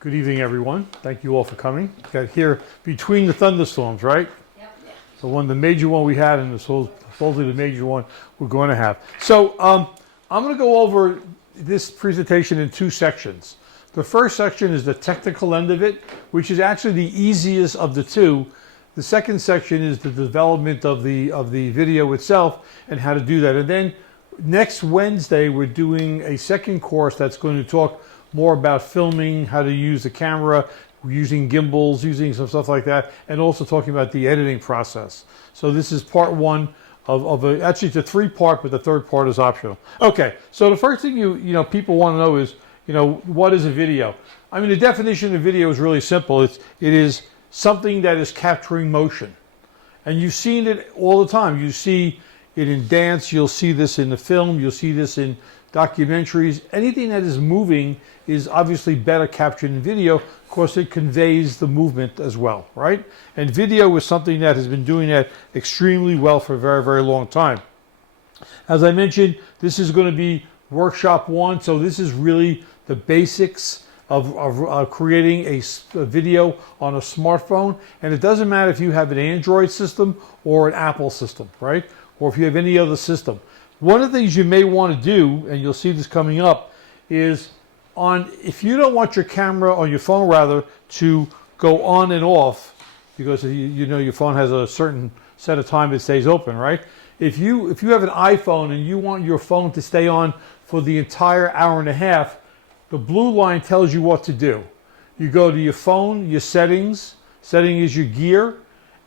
Good evening, everyone. Thank you all for coming. Got here between the thunderstorms, right? Yep. So the major one we had, and supposedly the major one we're going to have. So I'm going to go over this presentation in two sections. The first section is the technical end of it, which is actually the easiest of the two. The second section is the development of the video itself and how to do that. And then next Wednesday, we're doing a second course that's going to talk more about filming, how to use the camera, using gimbals, using some stuff like that, and also talking about the editing process. So this is part one actually it's a three-part, but the third part is optional. Okay, so the first thing people want to know is, what is a video? I mean, the definition of video is really simple. It is something that is capturing motion. And you've seen it all the time. You see it in dance, you'll see this in the film, you'll see this in documentaries. Anything that is moving is obviously better captured in video. Of course, it conveys the movement as well, right? And video is something that has been doing that extremely well for a very, very long time. As I mentioned, this is going to be workshop one, so this is really the basics of creating a video on a smartphone. And it doesn't matter if you have an Android system or an Apple system, right? Or if you have any other system. One of the things you may want to do, and you'll see this coming up, is if you don't want your camera or your phone rather to go on and off, because your phone has a certain set of time it stays open, right? If you have an iPhone and you want your phone to stay on for the entire hour and a half, the blue line tells you what to do. You go to your phone, your settings. Setting is your gear,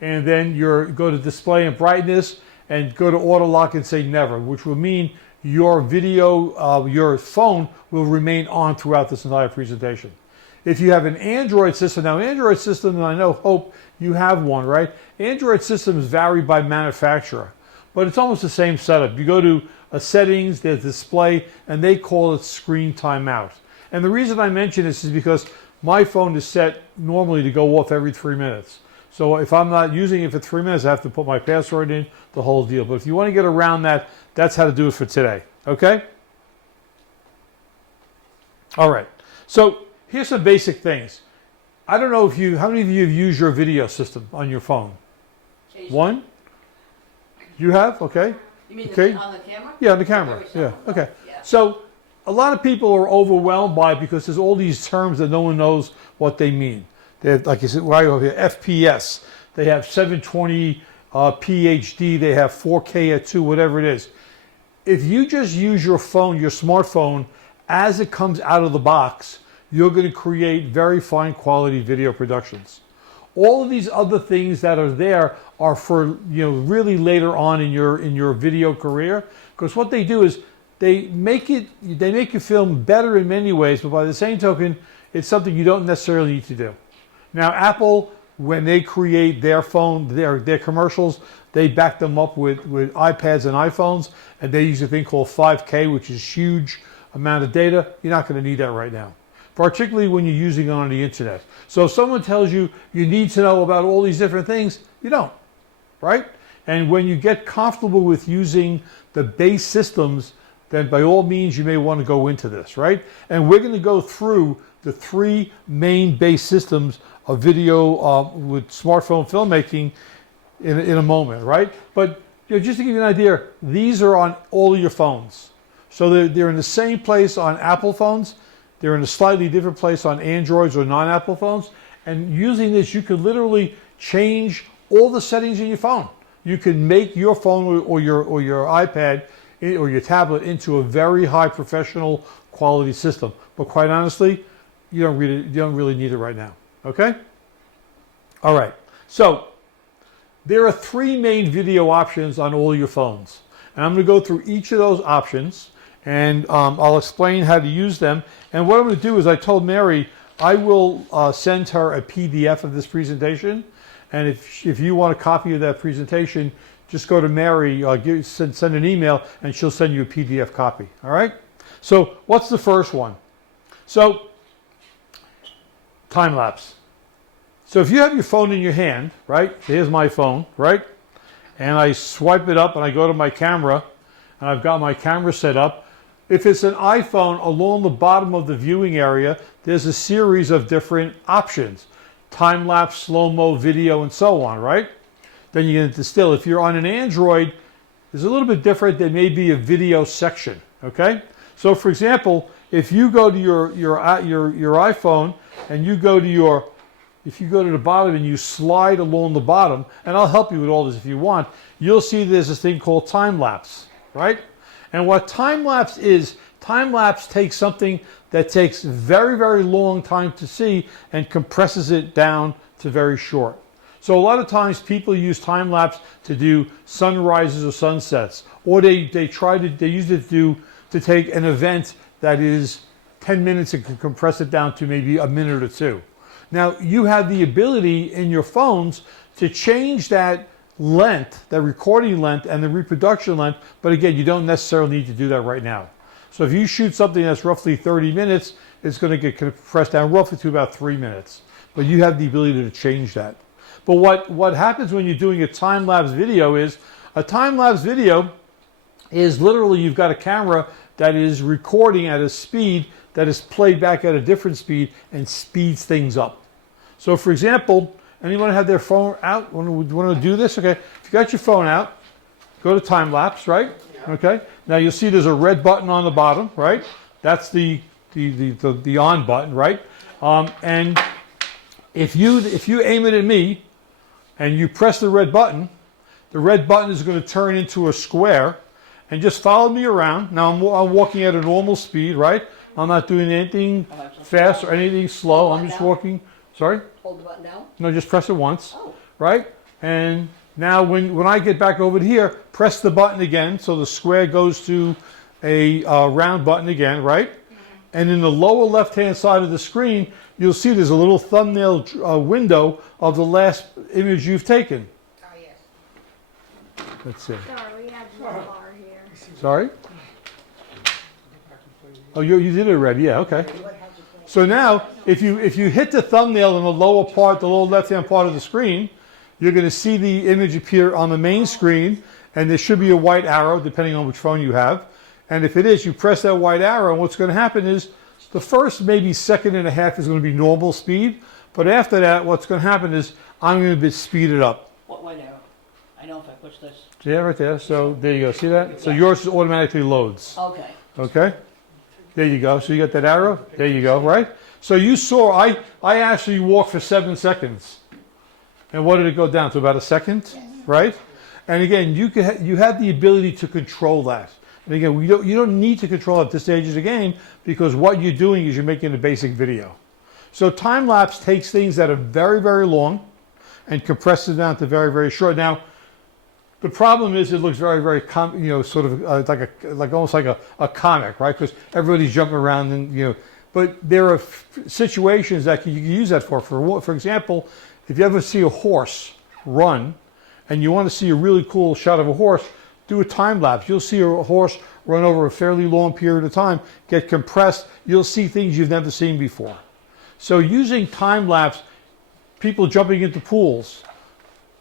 and then go to display and brightness, and go to auto lock and say never, which will mean your video, your phone will remain on throughout this entire presentation. If you have an Android system, now Android system, and I hope you have one, right? Android systems vary by manufacturer, but it's almost the same setup. You go to settings, there's display, and they call it screen timeout. And the reason I mention this is because my phone is set normally to go off every 3 minutes. So if I'm not using it for 3 minutes, I have to put my password in, the whole deal. But if you want to get around that, that's how to do it for today. Okay? All right. So here's some basic things. I don't know how many of you have used your video system on your phone? One? You have? Okay. You mean okay. On the camera? Yeah, on the camera. Yeah. Okay. Yeah. So a lot of people are overwhelmed by it because there's all these terms that no one knows what they mean. They have, like I said, right over here, FPS. They have 720 PHD. They have 4K at 2, whatever it is. If you just use your phone, your smartphone, as it comes out of the box, you're going to create very fine quality video productions. All of these other things that are there are for really later on in your video career, because what they do is they make you film better in many ways, but by the same token, it's something you don't necessarily need to do. Now, Apple, when they create their phone, their commercials, they back them up with iPads and iPhones, and they use a thing called 5K, which is huge amount of data. You're not going to need that right now, particularly when you're using it on the internet. So if someone tells you you need to know about all these different things, you don't, right? And when you get comfortable with using the base systems, then by all means you may want to go into this, right? And we're going to go through the three main base systems of video with smartphone filmmaking in a moment, right? But just to give you an idea, these are on all of your phones. So they're in the same place on Apple phones. They're in a slightly different place on Androids or non-Apple phones. And using this, you could literally change all the settings in your phone. You can make your phone or your iPad or your tablet into a very high professional quality system. But quite honestly, you don't really need it right now. Okay? All right. So there are three main video options on all your phones. And I'm going to go through each of those options, and I'll explain how to use them. And what I'm going to do is, I told Mary I will send her a PDF of this presentation. And if you want a copy of that presentation, just go to Mary, send an email, and she'll send you a PDF copy. All right? So what's the first one? So time-lapse. So if you have your phone in your hand, right? Here's my phone, right? And I swipe it up and I go to my camera, and I've got my camera set up. if it's an iPhone, along the bottom of the viewing area, there's a series of different options. Time-lapse, SloMo, video, and so on, right? Then you get into still. If you're on an Android, it's a little bit different. There may be a video section, okay? So for example, if you go to your iPhone and you go to if you go to the bottom and you slide along the bottom, and I'll help you with all this if you want, you'll see there's this thing called time-lapse, right? And what time-lapse is, time-lapse takes something that takes very, very long time to see and compresses it down to very short. So a lot of times people use time-lapse to do sunrises or sunsets, or they use it to take an event that is 10 minutes and can compress it down to maybe a minute or two. Now, you have the ability in your phones to change that length, that recording length and the reproduction length, but again, you don't necessarily need to do that right now. So if you shoot something that's roughly 30 minutes, it's going to get compressed down roughly to about 3 minutes. But you have the ability to change that. But what happens when you're doing a time-lapse video is, a time-lapse video is literally you've got a camera that is recording at a speed that is played back at a different speed and speeds things up. So for example, anyone have their phone out? Want to do this? Okay. If you got your phone out, go to time-lapse, right? Okay. Now you'll see there's a red button on the bottom, right? That's the on button, right? And if you aim it at me and you press the red button is going to turn into a square, and just follow me around. Now I'm walking at a normal speed, right? I'm not doing anything fast or anything slow. I'm just walking. Sorry? Hold the button down? No, just press it once, right? And now when I get back over here, press the button again so the square goes to a round button again, right? And in the lower left-hand side of the screen, you'll see there's a little thumbnail window of the last image you've taken. Oh, yes. Let's see. Sorry, we have one bar here. Sorry? Oh, you did it already. Yeah, okay. So now, if you hit the thumbnail in the lower part, the lower left-hand part of the screen, you're going to see the image appear on the main screen, and there should be a white arrow, depending on which phone you have. And if it is, you press that white arrow, and what's going to happen is the first maybe second and a half is going to be normal speed, but after that, what's going to happen is I'm going to speed it up. What white arrow? I know if I push this. Yeah, right there. So there you go. See that? So yours automatically loads. Okay. Okay? There you go. So you got that arrow? There you go, right? So you saw, I actually walked for 7 seconds. And what did it go down to? About a second? Yes. Right? And again, you have the ability to control that. And again, you don't need to control it at this stage of the game, because what you're doing is you're making a basic video. So time-lapse takes things that are very, very long and compresses down to very, very short. Now, the problem is it looks very, very, sort of almost like a comic, right? Because everybody's jumping around and, but there are situations that you can use that for. For example, if you ever see a horse run and you want to see a really cool shot of a horse, do a time lapse. You'll see a horse run over a fairly long period of time, get compressed. You'll see things you've never seen before. So using time lapse, people jumping into pools,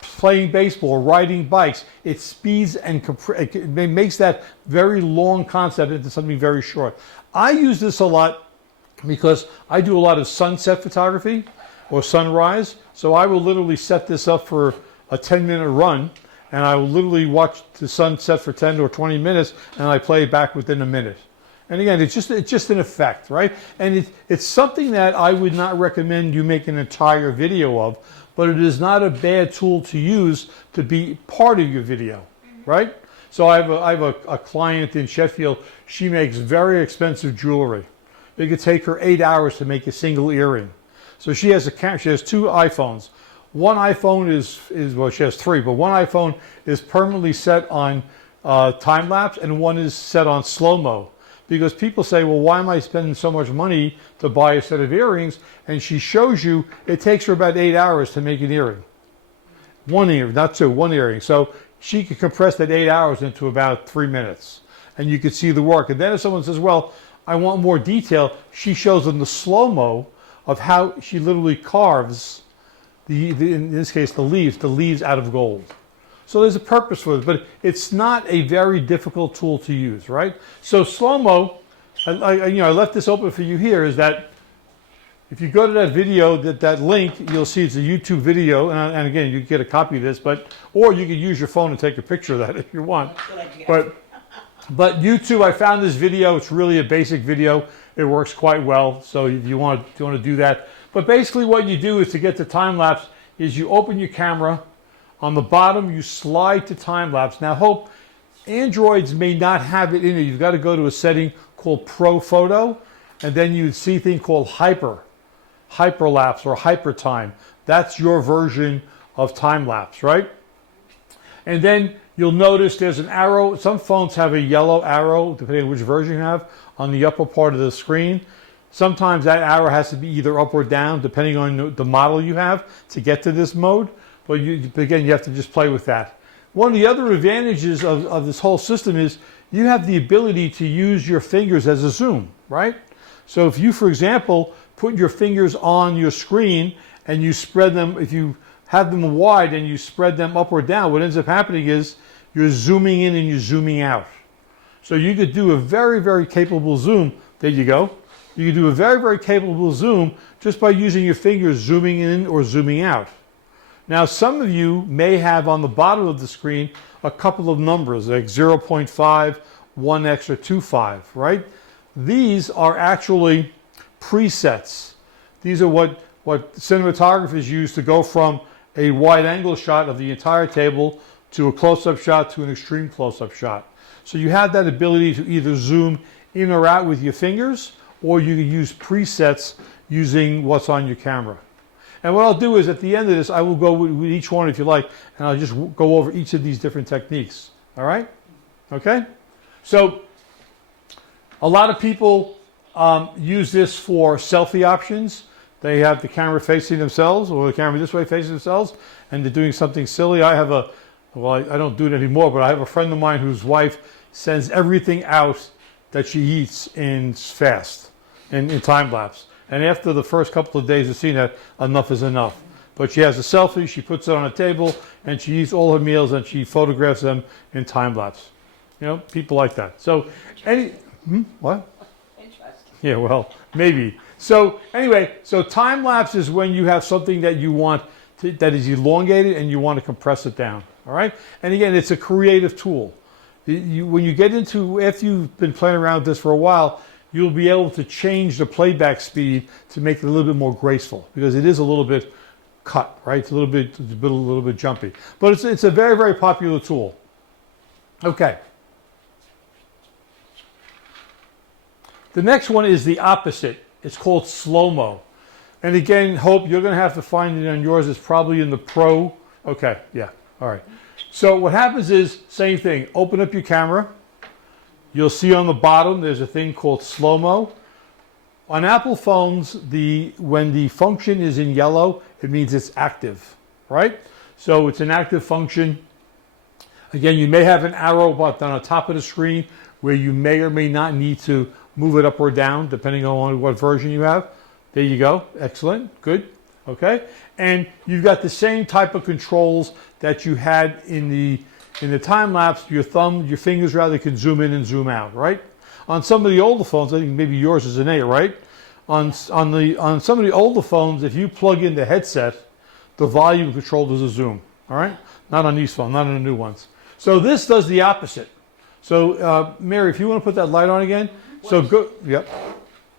playing baseball, riding bikes, it speeds and it makes that very long concept into something very short. I use this a lot because I do a lot of sunset photography or sunrise. So I will literally set this up for a 10-minute run, and I will literally watch the sunset for 10 or 20 minutes, and I play it back within a minute. And again, it's just an effect, right? And it's something that I would not recommend you make an entire video of, but it is not a bad tool to use to be part of your video, right? So I have a client in Sheffield. She makes very expensive jewelry. It could take her 8 hours to make a single earring. So she has she has 2 iPhones. One iPhone well, she has 3, but one iPhone is permanently set on time lapse, and one is set on SloMo. Because people say, well, why am I spending so much money to buy a set of earrings? And she shows you it takes her about 8 hours to make an earring. One earring, not 2, one earring. So she could compress that 8 hours into about 3 minutes. And you could see the work. And then if someone says, well, I want more detail, she shows them the SloMo of how she literally carves, in this case, the leaves out of gold. So there's a purpose for it, but it's not a very difficult tool to use, right? So SloMo, I left this open for you here, is that if you go to that video, that link, you'll see it's a YouTube video, and again, you can get a copy of this, or you can use your phone and take a picture of that if you want. That's a good idea. But YouTube, I found this video. It's really a basic video. It works quite well. So if you want to do that. But basically, what you do is to get to time lapse is you open your camera. On the bottom, you slide to time lapse. Now, hope Androids may not have it in it. You've got to go to a setting called Pro Photo, and then you see a thing called Hyperlapse or Hyper Time. That's your version of time lapse, right? And then you'll notice there's an arrow. Some phones have a yellow arrow, depending on which version you have, on the upper part of the screen. Sometimes that arrow has to be either up or down, depending on the model you have to get to this mode. But again, you have to just play with that. One of the other advantages of this whole system is you have the ability to use your fingers as a zoom, right? So if you, for example, put your fingers on your screen and you spread them, if you have them wide and you spread them up or down, what ends up happening is you're zooming in and you're zooming out. So you could do a very, very capable zoom. There you go. You could do a very, very capable zoom just by using your fingers zooming in or zooming out. Now, some of you may have on the bottom of the screen a couple of numbers like 0.5, 1x, or 2.5, right? These are actually presets. These are what cinematographers use to go from a wide angle shot of the entire table to a close-up shot to an extreme close-up shot. So you have that ability to either zoom in or out with your fingers, or you can use presets using what's on your camera. And what I'll do is at the end of this, I will go with each one if you like, and I'll just go over each of these different techniques. All right? Okay? So a lot of people use this for selfie options. They have the camera facing themselves, or the camera this way facing themselves, and they're doing something silly. I don't do it anymore, but I have a friend of mine whose wife sends everything out that she eats in fast, in time lapse. And after the first couple of days of seeing that, enough is enough. But she has a selfie, she puts it on a table, and she eats all her meals, and she photographs them in time lapse. You know, people like that. So, what? Interesting. Yeah, well, maybe. So anyway, so time lapse is when you have something that you want that is elongated and you want to compress it down. All right. And again, it's a creative tool. When you get into, after you've been playing around with this for a while, you'll be able to change the playback speed to make it a little bit more graceful, because it is a little bit cut, right? It's a little bit jumpy, but it's a very, very popular tool. Okay. The next one is the opposite. It's called SloMo. And again, Hope, you're going to have to find it on yours. It's probably in the Pro. Okay, yeah, all right. So what happens is, same thing. Open up your camera. You'll see on the bottom there's a thing called SloMo. On Apple phones, when the function is in yellow, it means it's active, right? So it's an active function. Again, you may have an arrow button on the top of the screen where you may or may not need to move it up or down, depending on what version you have. There you go. Excellent. Good. Okay. And you've got the same type of controls that you had in the time lapse. Your fingers rather can zoom in and zoom out, right? On some of the older phones, I think maybe yours is an 8, right? On some of the older phones, if you plug in the headset, the volume control does a zoom. All right. Not on these phones, not on the new ones. So this does the opposite. So Mary, if you want to put that light on again. So go. Yep.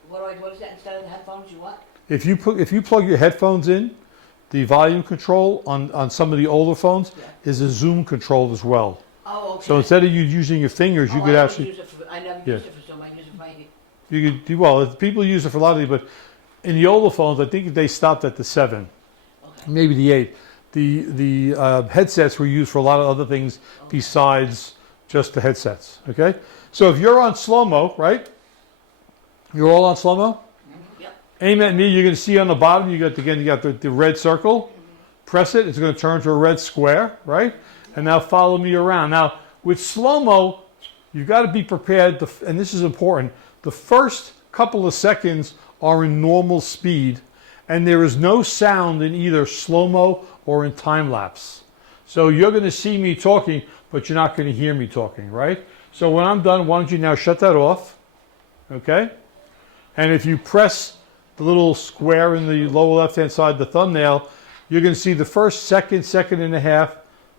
What is that instead of the headphones? You what? If you plug your headphones in, the volume control on some of the older phones is a zoom control as well. Oh, okay. So instead of you using your fingers, you could actually. I never used it for so many. Use it for anything. You could do well. People use it for a lot of these, but in the older phones, I think they stopped at the 7, Okay. maybe the 8. The headsets were used for a lot of other things besides just the headsets. Okay. So if you're on SloMo, right? You're all on SloMo? Yep. Aim at me. You're going to see on the bottom, you got the red circle. Press it. It's going to turn to a red square, right? And now follow me around. Now, with SloMo, you've got to be prepared, and this is important. The first couple of seconds are in normal speed, and there is no sound in either SloMo or in time lapse. So you're going to see me talking, but you're not going to hear me talking, right? So when I'm done, why don't you now shut that off, okay? And if you press the little square in the lower left-hand side, the thumbnail, you're going to see the first second, second and a half.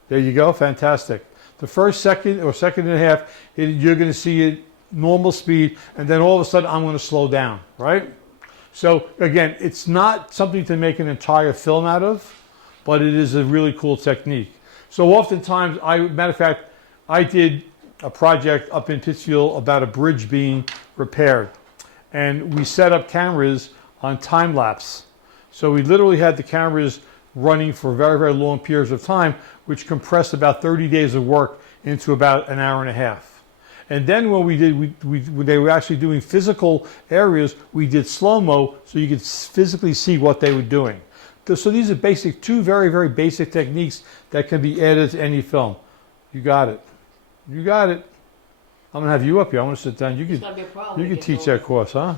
There you go, fantastic. The first second or second and a half, you're going to see it normal speed, and then all of a sudden I'm going to slow down, right? So again, it's not something to make an entire film out of, but it is a really cool technique. So oftentimes, matter of fact, I did a project up in Pittsfield about a bridge being repaired. And we set up cameras on time-lapse. So we literally had the cameras running for very, very long periods of time, which compressed about 30 days of work into about an hour and a half. And then when they were actually doing physical areas, we did SloMo so you could physically see what they were doing. So these are two very, very basic techniques that can be added to any film. You got it. You got it. I'm going to have you up here. I want to sit down. You It's gonna be a problem. can It gets teach older. that course, huh?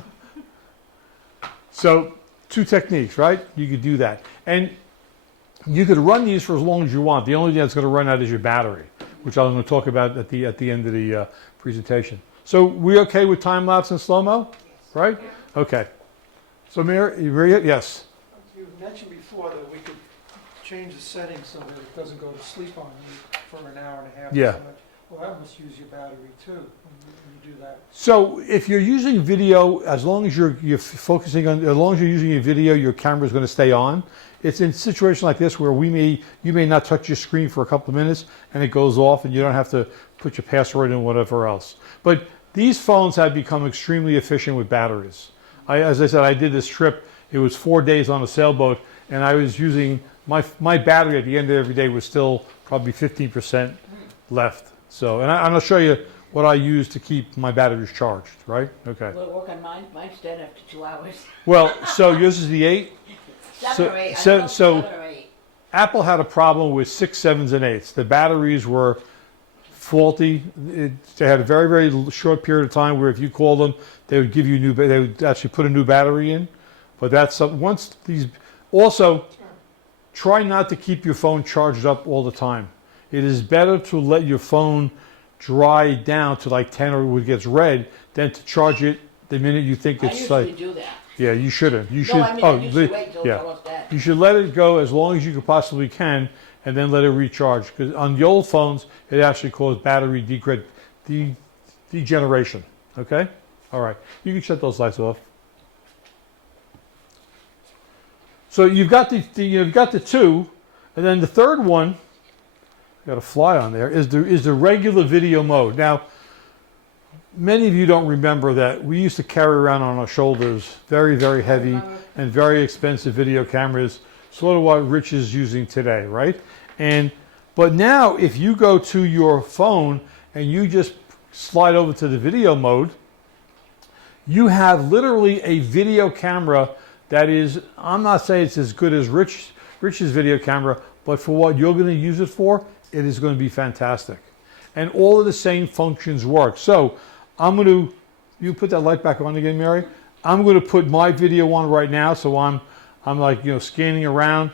So, two techniques, right? You could do that. And you could run these for as long as you want. The only thing that's going to run out is your battery, which I'm going to talk about at the end of the presentation. So, we okay with time-lapse and slow-mo? Right? Okay. So, Mary, yes? You mentioned before that we could change the settings so that it doesn't go to sleep on you for an hour and a half. Yeah. Or so much. Well, that must use your battery too when you do that. So if you're using video, as long as you're focusing on, as long as you're using your video, your camera is going to stay on. It's in a situation like this where you may not touch your screen for a couple of minutes and it goes off and you don't have to put your password in, whatever else. But these phones have become extremely efficient with batteries. As I said, I did this trip. It was 4 days on a sailboat and I was using, my battery at the end of every day was still probably 15% left. So, and I'll show you what I use to keep my batteries charged, right? Okay. Will it work on mine? Mine's dead after 2 hours. Well, so yours is the 8. 7 or 8. so- I don't so- know, 7 or 8. Apple had a problem with 6, 7s, and 8s. The batteries were faulty. They had a very, very short period of time where if you called them, they would give you they would actually put a new battery in. But that's once these. Also, try not to keep your phone charged up all the time. It is better to let your phone dry down to like 10 or when it gets red than to charge it the minute you think I it's usually like. do that. Yeah, you shouldn't. You should. No, I mean, I usually wait until it's almost dead. You should let it go as long as you possibly can, and then let it recharge. Because on the old phones, it actually caused battery degeneration. Okay. All right. You can shut those lights off. So you've got you've got the 2, and then the third one. Got a fly on there. Is the regular video mode. Now, many of you don't remember that we used to carry around on our shoulders very, very heavy and very expensive video cameras, sort of what Rich is using today, right? But now, if you go to your phone and you just slide over to the video mode, you have literally a video camera that is. I'm not saying it's as good as Rich's video camera, but for what you're going to use it for, it is going to be fantastic. And all of the same functions work. So I'm going to, you put that light back on again, Mary? I'm going to put my video on right now. So I'm like, scanning around.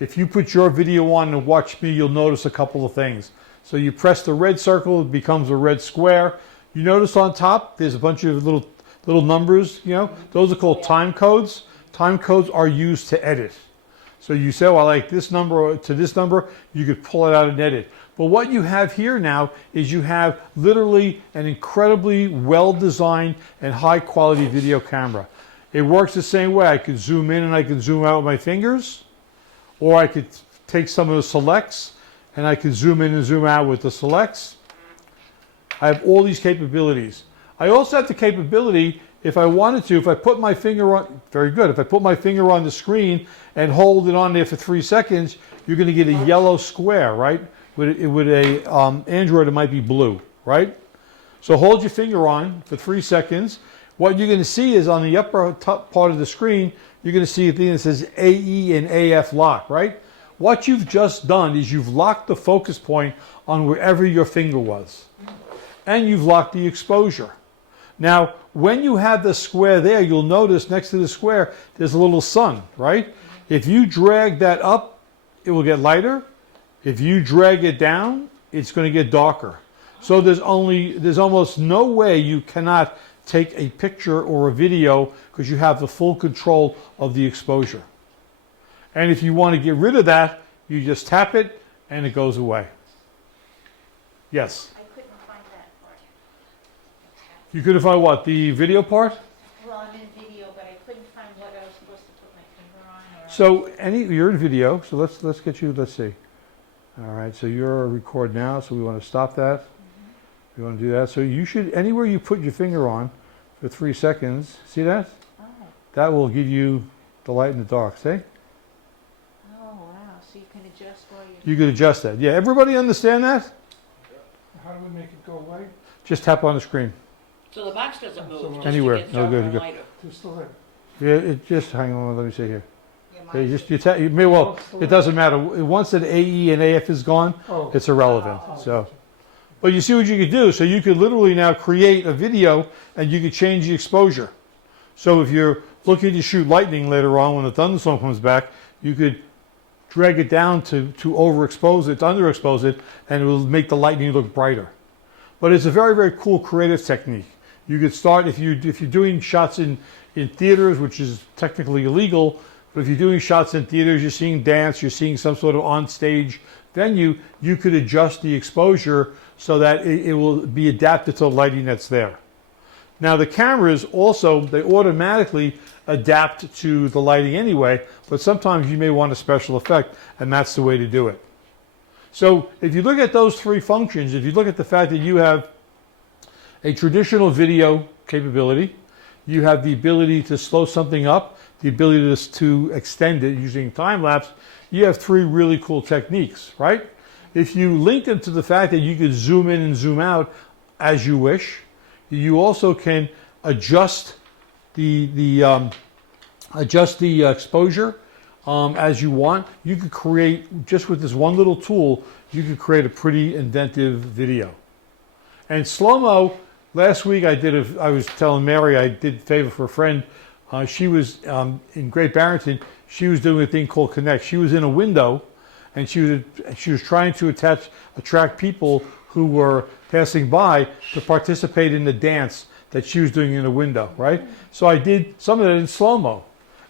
If you put your video on and watch me, you'll notice a couple of things. So you press the red circle, it becomes a red square. You notice on top, there's a bunch of little numbers, those are called time codes. Time codes are used to edit. So you say, well, I like this number to this number, you could pull it out and edit. But what you have here now is you have literally an incredibly well-designed and high-quality video camera. It works the same way. I could zoom in and I could zoom out with my fingers, or I could take some of the selects and I could zoom in and zoom out with the selects. I have all these capabilities. I also have the capability, if I wanted to, if I put my finger on, very good, if I put my finger on the screen and hold it on there for 3 seconds, you're going to get a yellow square, right? With a Android, it might be blue, right? So hold your finger on for 3 seconds. What you're going to see is on the upper top part of the screen, you're going to see a thing that says AE and AF lock, right? What you've just done is you've locked the focus point on wherever your finger was. And you've locked the exposure. Now, when you have the square there, you'll notice next to the square, there's a little sun, right? If you drag that up, it will get lighter. If you drag it down, it's going to get darker. So there's almost no way you cannot take a picture or a video because you have the full control of the exposure. And if you want to get rid of that, you just tap it and it goes away. Yes? I couldn't find that part. You couldn't find what? The video part? Well, I'm in video, but I couldn't find what I was supposed to put my finger on. Or So you're in video, so let's get you, let's see. All right, so you're record now, so we want to stop that. We want to do that. So you should, anywhere you put your finger on for 3 seconds, see that? Oh. That will give you the light and the dark, see? Oh, wow. So you can adjust while you're... You could adjust that. Yeah, everybody understand that? How do we make it go away? Just tap on the screen. So the box doesn't move, just Anywhere. it gets No, darker good, and good. lighter. Just the light. Yeah, it just, hang on, let me see here. Yeah, Yeah, mine you just, you tap, you may, well, it doesn't matter. Once that AE and AF is gone, Oh. it's irrelevant, Oh, so. gotcha. But you see what you could do. So you could literally now create a video and you could change the exposure. So if you're looking to shoot lightning later on when the thunderstorm comes back, you could drag it down to overexpose it, to underexpose it, and it will make the lightning look brighter. But it's a very, very cool creative technique. You could start, if you're doing shots in theaters, which is technically illegal, but if you're doing shots in theaters, you're seeing dance, you're seeing some sort of on-stage venue, you could adjust the exposure so that it will be adapted to the lighting that's there. Now the cameras also, they automatically adapt to the lighting anyway, but sometimes you may want a special effect, and that's the way to do it. So if you look at those 3 functions, if you look at the fact that you have a traditional video capability, you have the ability to slow something up, the ability to extend it using time-lapse, you have 3 really cool techniques, right? If you link them to the fact that you could zoom in and zoom out as you wish, you also can adjust the exposure as you want. You could create, just with this one little tool, you could create a pretty inventive video. And SloMo, last week I was telling Mary I did a favor for a friend. She was in Great Barrington. She was doing a thing called Connect. She was in a window, and she was trying to attract people who were passing by to participate in the dance that she was doing in the window, right? So I did some of that in SloMo.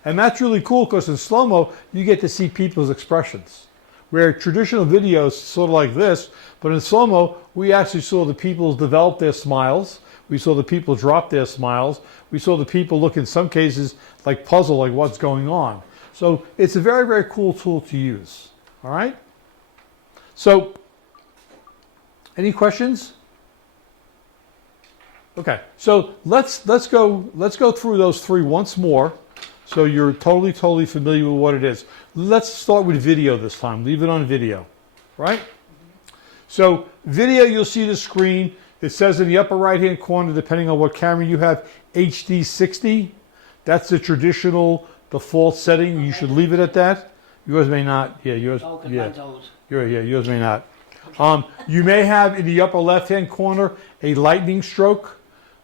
And that's really cool because in SloMo, you get to see people's expressions. Where traditional videos sort of like this, but in SloMo, we actually saw the people develop their smiles. We saw the people drop their smiles. We saw the people look in some cases like puzzled, like what's going on. So it's a very, very cool tool to use. All right? So, any questions? Okay, so let's go through those 3 once more, so you're totally familiar with what it is. Let's start with video this time. Leave it on video, right? So video, you'll see the screen. It says in the upper right-hand corner, depending on what camera you have, HD 60. That's the traditional default setting. You should leave it at that. Yours may not. Yeah, yours. Oh, 'cause Yeah, mine's old. yours may not. You may have in the upper left-hand corner a lightning stroke.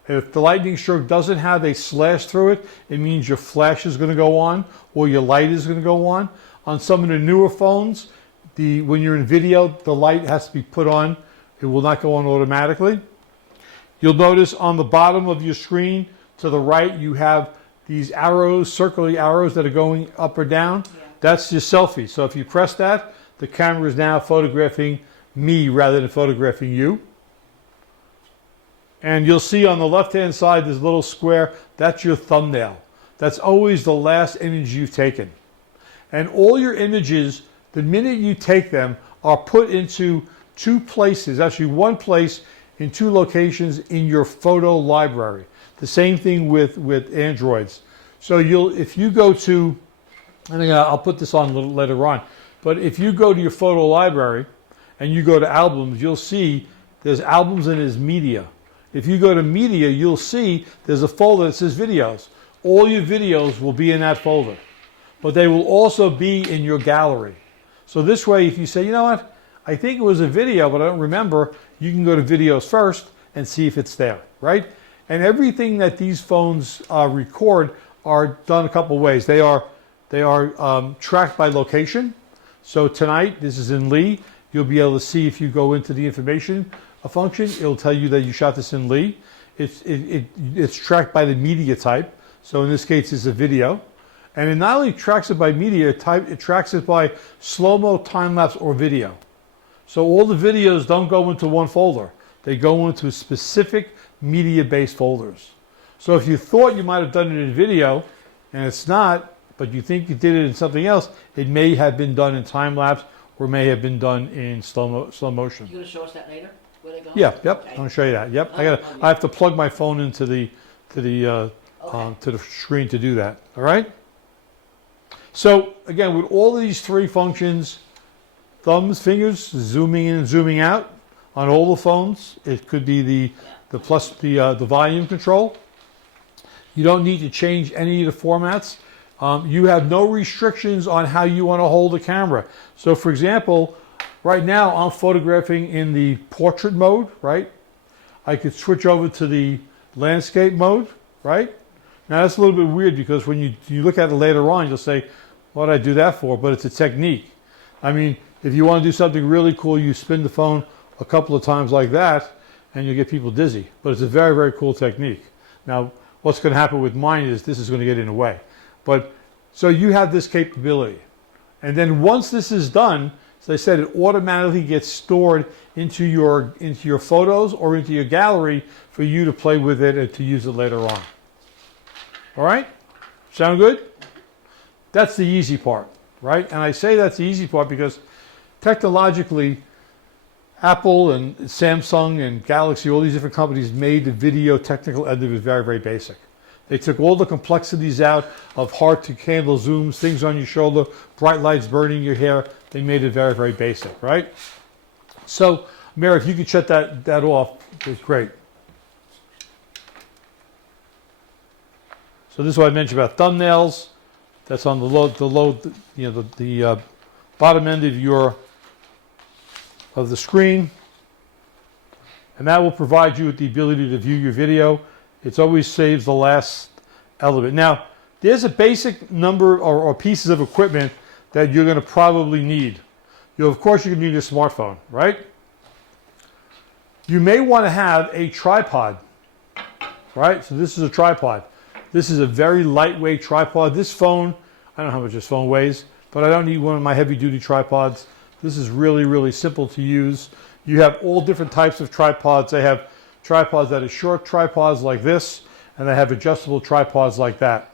If the lightning stroke doesn't have a slash through it, it means your flash is going to go on or your light is going to go on. On some of the newer phones, when you're in video, the light has to be put on. It will not go on automatically. You'll notice on the bottom of your screen to the right, you have these arrows, circly arrows that are going up or down. Yeah. That's your selfie. So if you press that, the camera is now photographing me rather than photographing you. And you'll see on the left-hand side, this little square, that's your thumbnail. That's always the last image you've taken. And all your images, the minute you take them, are put into 2 places, actually 1 place in 2 locations in your photo library. The same thing with Androids. So if you go to, and I'll put this on a little later on, but if you go to your photo library and you go to albums, you'll see there's albums and there's media. If you go to media, you'll see there's a folder that says videos. All your videos will be in that folder, but they will also be in your gallery. So this way, if you say, you know what, I think it was a video, but I don't remember, you can go to videos first and see if it's there, right? And everything that these phones record are done a couple ways. They are tracked by location. So tonight, this is in Lee. You'll be able to see if you go into the information function, it'll tell you that you shot this in Lee. It's tracked by the media type. So in this case, it's a video. And it not only tracks it by media type, it tracks it by SloMo, time-lapse, or video. So all the videos don't go into one folder. They go into specific media-based folders. So if you thought you might have done it in video, and it's not, but you think you did it in something else, it may have been done in time-lapse or may have been done in slow motion. You gonna show us that later? Where they go? Yeah, yep. Okay. I'm gonna show you that. Yep. Okay. I have to plug my phone into the screen to do that. All right. So again, with all of these three functions, thumbs, fingers, zooming in and zooming out on all the phones. It could be the volume control. You don't need to change any of the formats. You have no restrictions on how you want to hold the camera. So for example, right now I'm photographing in the portrait mode, right? I could switch over to the landscape mode, right? Now that's a little bit weird because when you look at it later on, you'll say, what did I do that for? But it's a technique. I mean, if you want to do something really cool, you spin the phone a couple of times like that and you get people dizzy. But it's a very, very cool technique. Now, what's going to happen with mine is this is going to get in the way. But so you have this capability. And then once this is done, as I said, it automatically gets stored into your photos or into your gallery for you to play with it and to use it later on. All right? Sound good? That's the easy part, right? And I say that's the easy part because technologically, Apple and Samsung and Galaxy, all these different companies made the video technical end of it very, very basic. They took all the complexities out of hard-to-handle zooms, things on your shoulder, bright lights burning your hair. They made it very, very basic, right? So, Mary, if you could shut that off, it's great. So this is what I mentioned about thumbnails. That's on the bottom end of the screen, and that will provide you with the ability to view your video. It always saves the last element. Now, there's a basic number or pieces of equipment that you're going to probably need. Of course, you're going to need a smartphone, right? You may want to have a tripod, right? So this is a tripod. This is a very lightweight tripod. This phone, I don't know how much this phone weighs, but I don't need one of my heavy-duty tripods. This is really, really simple to use. You have all different types of tripods. They have tripods that are short tripods like this, and they have adjustable tripods like that.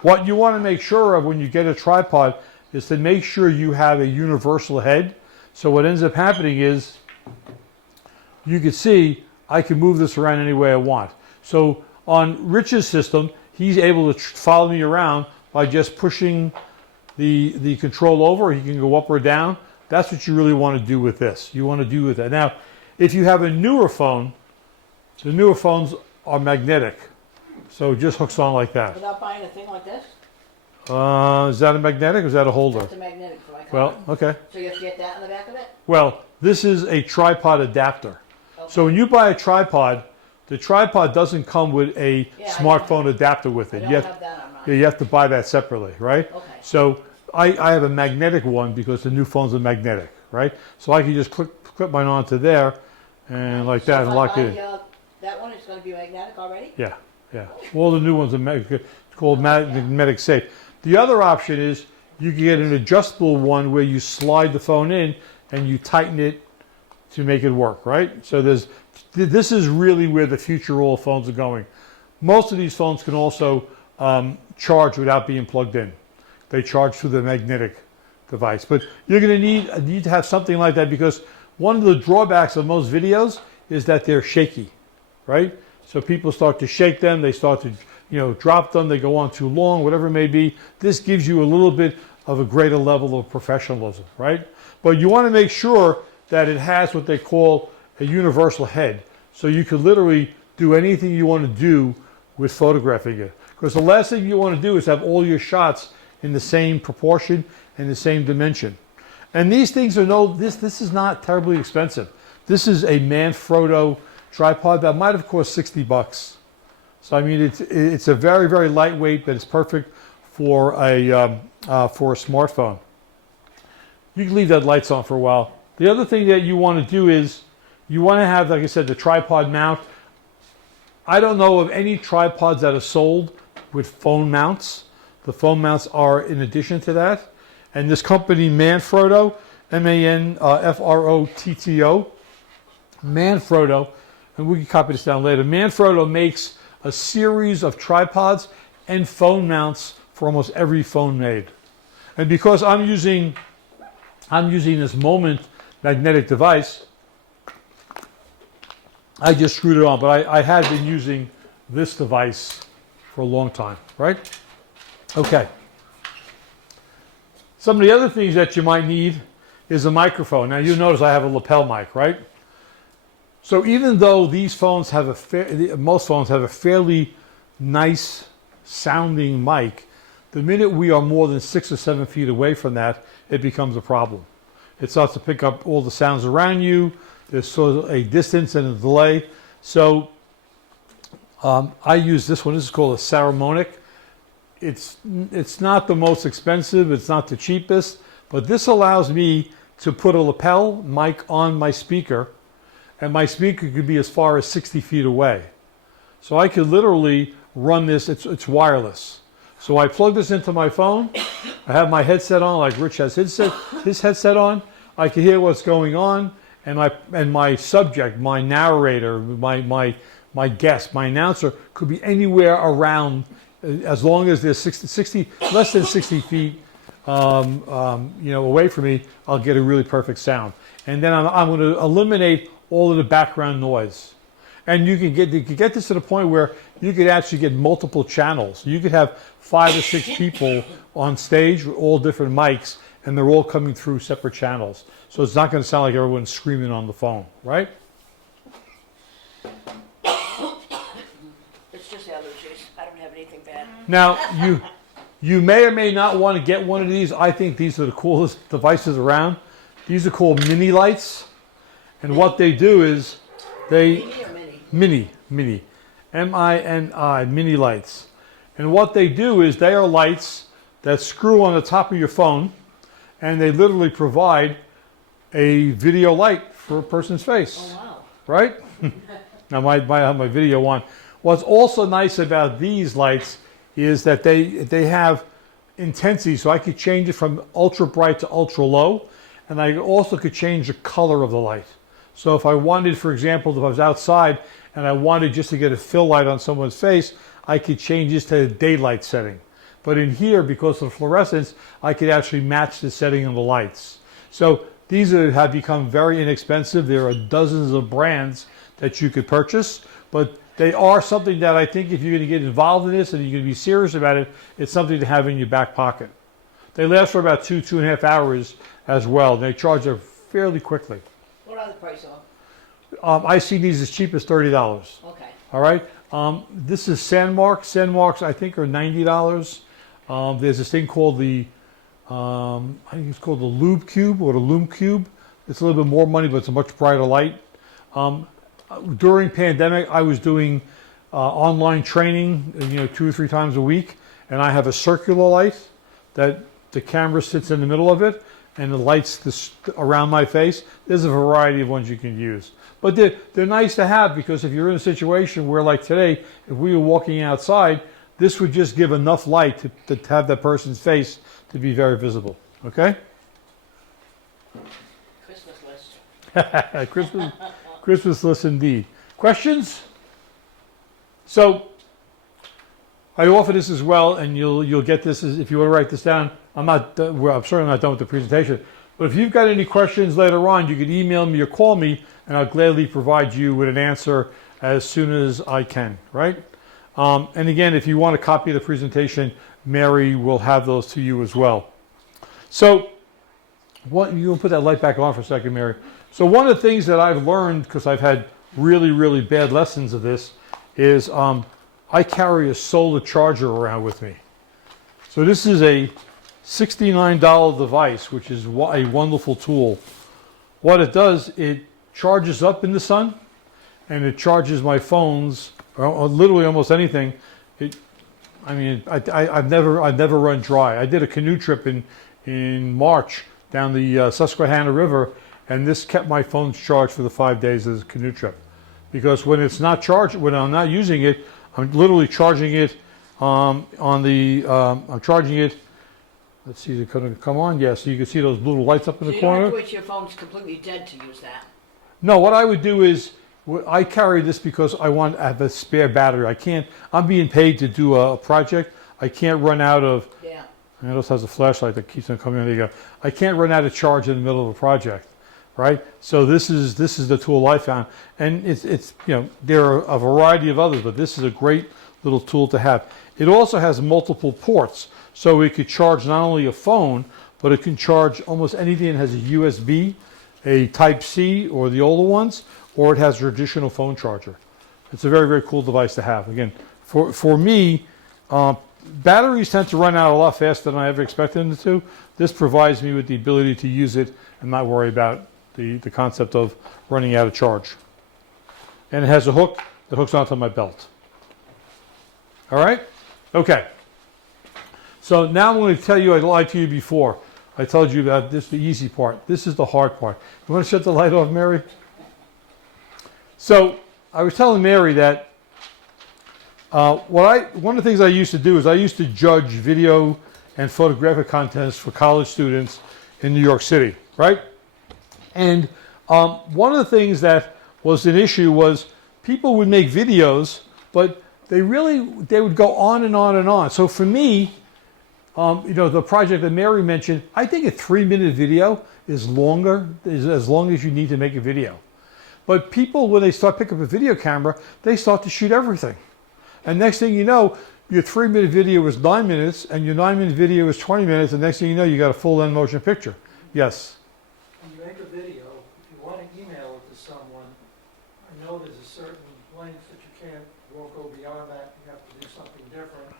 What you want to make sure of when you get a tripod is to make sure you have a universal head. So what ends up happening is, you can see, I can move this around any way I want. So on Rich's system, he's able to follow me around by just pushing the control over. He can go up or down. That's what you really want to do with this. You want to do with that. Now, if you have a newer phone, the newer phones are magnetic. So it just hooks on like that. Without buying a thing like this? Is that a magnetic or is that a holder? It's a magnetic for my camera. Well, okay. So you have to get that in the back of it? Well, this is a tripod adapter. Okay. So when you buy a tripod, the tripod doesn't come with a smartphone adapter with it. I don't have that on mine. Yeah, you have to buy that separately, right? Okay. So I have a magnetic one because the new phones are magnetic, right? So I can just clip mine onto there and like that and lock it in. That one is going to be magnetic already? Yeah, yeah. All the new ones are it's called magnetic safe. The other option is you can get an adjustable one where you slide the phone in and you tighten it to make it work, right? So this is really where the future of all phones are going. Most of these phones can also charge without being plugged in. They charge through the magnetic device. But you're going to need to have something like that because one of the drawbacks of most videos is that they're shaky, right? So people start to shake them, they start to drop them, they go on too long, whatever it may be. This gives you a little bit of a greater level of professionalism, right? But you want to make sure that it has what they call a universal head. So you can literally do anything you want to do with photographing it. Because the last thing you want to do is have all your shots in the same proportion and the same dimension. And these things are this is not terribly expensive. This is a Manfrotto tripod that might have cost $60. So I mean, it's a very, very lightweight, but it's perfect for a smartphone. You can leave that lights on for a while. The other thing that you want to do is you want to have, like I said, the tripod mount. I don't know of any tripods that are sold with phone mounts. The phone mounts are in addition to that. And this company, Manfrotto, Manfrotto, Manfrotto, and we can copy this down later. Manfrotto makes a series of tripods and phone mounts for almost every phone made. And because I'm using this Moment magnetic device, I just screwed it on. But I had been using this device for a long time, right? Okay. Some of the other things that you might need is a microphone. Now, you'll notice I have a lapel mic, right? So even though these phones have most phones have a fairly nice sounding mic, the minute we are more than 6 or 7 feet away from that, it becomes a problem. It starts to pick up all the sounds around you. There's sort of a distance and a delay. So I use this one. This is called a Saramonic. It's not the most expensive. It's not the cheapest. But this allows me to put a lapel mic on my speaker, and my speaker could be as far as 60 feet away. So I could literally run this. It's wireless. So I plug this into my phone. I have my headset on, like Rich has his headset on. I can hear what's going on, and my subject, my narrator, my guest, my announcer could be anywhere around, as long as they're less than 60 feet, away from me. I'll get a really perfect sound, and then I'm going to eliminate all of the background noise. And you can get this to the point where you could actually get multiple channels. You could have 5 or 6 people on stage with all different mics, and they're all coming through separate channels. So it's not going to sound like everyone's screaming on the phone, right? It's just allergies. I don't have anything bad. Now, you may or may not want to get one of these. I think these are the coolest devices around. These are called mini lights. And what they do is Mini or mini? mini, M-I-N-I, mini lights. And what they do is they are lights that screw on the top of your phone, and they literally provide a video light for a person's face. Oh, wow. Right? Now, I have my video on. What's also nice about these lights is that they have intensity, so I could change it from ultra bright to ultra low, and I also could change the color of the light. So if I wanted, for example, if I was outside and I wanted just to get a fill light on someone's face, I could change this to the daylight setting. But in here, because of the fluorescence, I could actually match the setting of the lights. So these have become very inexpensive. There are dozens of brands that you could purchase, but they are something that I think if you're going to get involved in this and you're going to be serious about it, it's something to have in your back pocket. They last for about 2.5 hours as well. They charge them fairly quickly. What are the price of? I see these as cheap as $30. Okay. All right. This is Sandmark. Sandmarks, I think, are $90. There's this thing called I think it's called the Lube Cube or the Lume Cube. It's a little bit more money, but it's a much brighter light. During pandemic, I was doing online training, 2 or 3 times a week, and I have a circular light that the camera sits in the middle of it, and it lights around my face. There's a variety of ones you can use. But they're nice to have, because if you're in a situation where, like today, if we were walking outside, this would just give enough light to have that person's face to be very visible. Okay? Christmas list. Christmas list indeed. Questions? So I offer this as well, and you'll get this if you want to write this down. I'm certainly not done with the presentation. But if you've got any questions later on, you can email me or call me, and I'll gladly provide you with an answer as soon as I can, right? And again, if you want a copy of the presentation, Mary will have those to you as well. So you can put that light back on for a second, Mary. So one of the things that I've learned, because I've had really, really bad lessons of this, is I carry a solar charger around with me. So this is a $69 device, which is a wonderful tool. What it does, it charges up in the sun, and it charges my phones, or literally almost anything. I've never run dry. I did a canoe trip in March down the Susquehanna River, and this kept my phone charged for the 5 days of the canoe trip. Because when it's not charged, when I'm not using it, I'm literally charging it I'm charging it. Let's see, is it going to come on? Yeah, so you can see those little lights up in So the you don't corner. have to wait till your phone's completely dead to use that. No, what I would do is, I carry this because I want to have a spare battery. I'm being paid to do a project. I can't run out of, Yeah. and it also has a flashlight that keeps on coming on. There you go. I can't run out of charge in the middle of a project, right? So this is the tool I found. And it's there are a variety of others, but this is a great little tool to have. It also has multiple ports, so it could charge not only a phone, but it can charge almost anything that has a USB, a Type-C, or the older ones, or it has a traditional phone charger. It's a very, very cool device to have. Again, for me, batteries tend to run out a lot faster than I ever expected them to. This provides me with the ability to use it and not worry about the concept of running out of charge. And it has a hook that hooks onto my belt. All right? Okay. So now I'm going to tell you, I lied to you before. I told you about this, the easy part. This is the hard part. You want to shut the light off, Mary? So I was telling Mary that one of the things I used to do is I used to judge video and photographic contests for college students in New York City, right? And one of the things that was an issue was people would make videos, but they would go on and on and on. So for me, the project that Mary mentioned, I think a 3-minute video is as long as you need to make a video. But people, when they start picking up a video camera, they start to shoot everything. And next thing you know, your 3-minute video is 9 minutes, and your 9-minute video is 20 minutes, and next thing you know, you got a full end motion picture. Yes? When you make a video, if you want to email it to someone, I know there's a certain length that won't go beyond that, you have to do something different.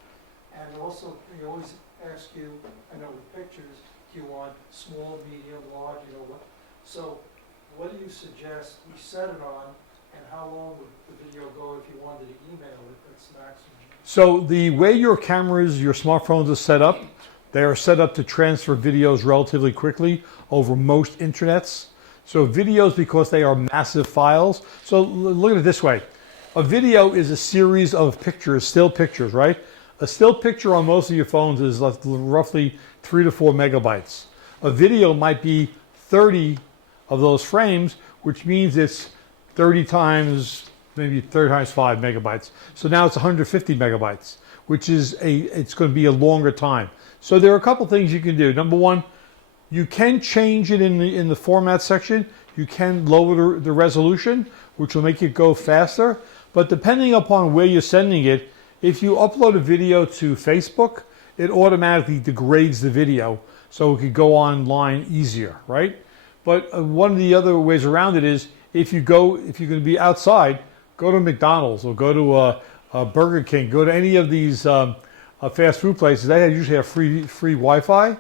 And also, they always ask you, I know with pictures, do you want small, medium, large, what? So what do you suggest we set it on, and how long would the video go if you wanted to email it? That's maximum. So the way your cameras, your smartphones are set up, they are set up to transfer videos relatively quickly over most internets. So videos, because they are massive files. So look at it this way. A video is a series of pictures, still pictures, right? A still picture on most of your phones is roughly 3 to 4 megabytes. A video might be 30 of those frames, which means it's 30 times, maybe 30 times 5 megabytes. So now it's 150 megabytes, which is it's going to be a longer time. So there are a couple things you can do. Number one, you can change it in the format section. You can lower the resolution, which will make it go faster. But depending upon where you're sending it, if you upload a video to Facebook, it automatically degrades the video so it could go online easier, right? But one of the other ways around it is if you're going to be outside, go to McDonald's or go to a Burger King, go to any of these fast food places. They usually have free Wi-Fi,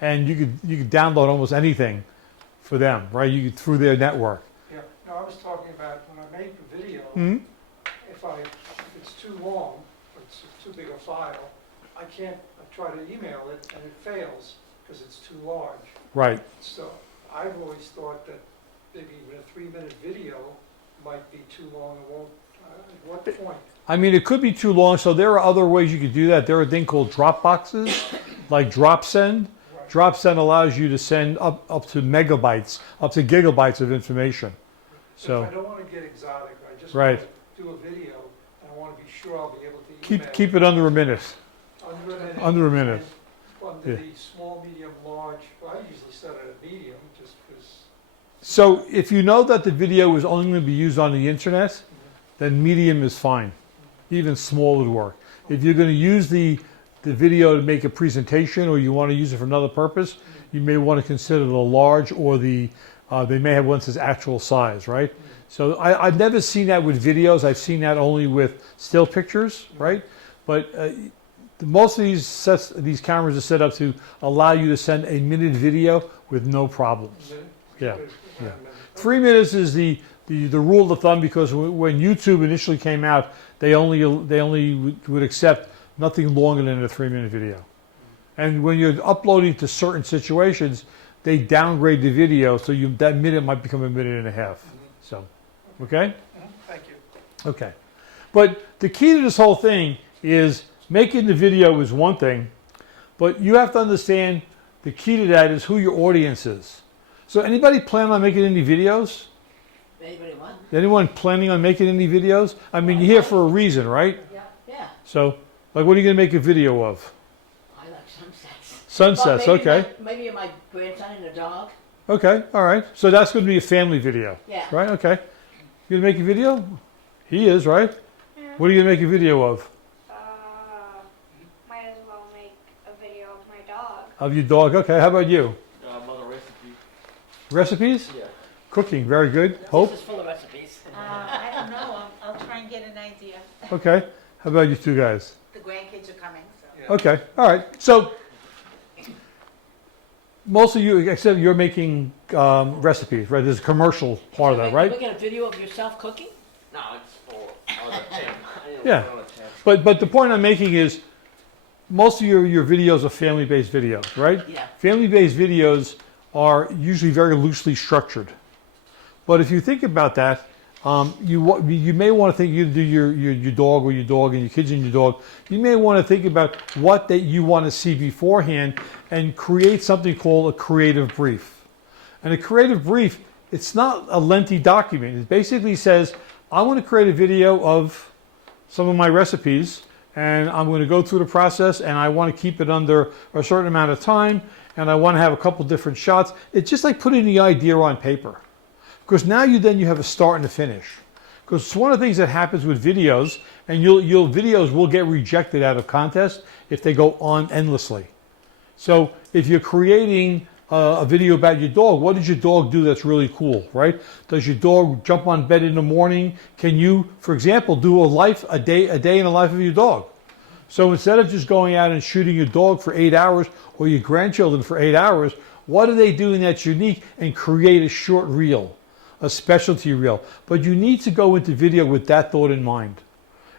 and you could download almost anything for them, right? Through their network. Yeah, no, I was talking about when I make a video, Mm-hmm. if it's too long, or it's too big a file, I try to email it and it fails because it's too large. Right. So I've always thought that maybe even a 3-minute video might be too long. It won't, at what point? I mean, it could be too long, so there are other ways you could do that. There are a thing called drop boxes, like DropSend. Right. DropSend allows you to send up to megabytes, up to gigabytes of information. So if So I don't want to get exotic, I just Right. want to do a video and I want to be sure I'll be able to email keep it under a minute. under a minute. Under a minute. And under Yeah. the small, medium, large, well, I usually set it at medium just because. So if you know that the video is only going to be used on the internet, then medium is fine. Even small would work. If you're going to use the video to make a presentation, or you want to use it for another purpose, you may want to consider the large, or they may have one that says actual size, right? So I've never seen that with videos. I've seen that only with still pictures, right? But most of these cameras are set up to allow you to send a minute video with no problems. Yeah, yeah. 3 minutes is the rule of thumb, because when YouTube initially came out, they only would accept nothing longer than a 3-minute video. And when you're uploading to certain situations, they downgrade the video, so that minute might become a minute and a half. So, okay? Thank you. Okay. But the key to this whole thing is making the video is one thing, but you have to understand the key to that is who your audience is. So anybody plan on making any videos? Anybody want? Anyone planning on making any videos? I mean, you're here for a reason, right? Yeah, So, like, what are you going to make a video of? I like sunsets. Sunsets, But maybe okay. Maybe my grandson and a dog. Okay, all right. So that's going to be a family video, Yeah. right? Okay. You going to make a video? He is, right? Yeah. What are you going to make a video of? Might as well make a video of my dog. Of your dog. Okay, how about you? Another recipe. Recipes? Yeah. Cooking, very good. Hope? This is full of recipes. I don't know. I'll try and get an idea. Okay. How about you two guys? The grandkids are coming, so. Okay, all right. So, most of you, except you're making recipes, right? There's a commercial part of that, You're right? making a video of yourself cooking? No, it's for other thing. Yeah. But the point I'm making is most of your videos are family-based videos, right? Yeah. Family-based videos are usually very loosely structured. But if you think about that, you may want to think you do your dog or your dog and your kids and your dog. You may want to think about what that you want to see beforehand and create something called a creative brief. And a creative brief, it's not a lengthy document. It basically says, I want to create a video of some of my recipes, and I'm going to go through the process, and I want to keep it under a certain amount of time, and I want to have a couple different shots. It's just like putting the idea on paper. Because now you have a start and a finish. Because it's one of the things that happens with videos, and your videos will get rejected out of contest if they go on endlessly. So if you're creating a video about your dog, what does your dog do that's really cool, right? Does your dog jump on bed in the morning? Can you, for example, do a day in the life of your dog? So instead of just going out and shooting your dog for 8 hours or your grandchildren for 8 hours, what are they doing that's unique and create a short reel, a specialty reel? But you need to go into video with that thought in mind.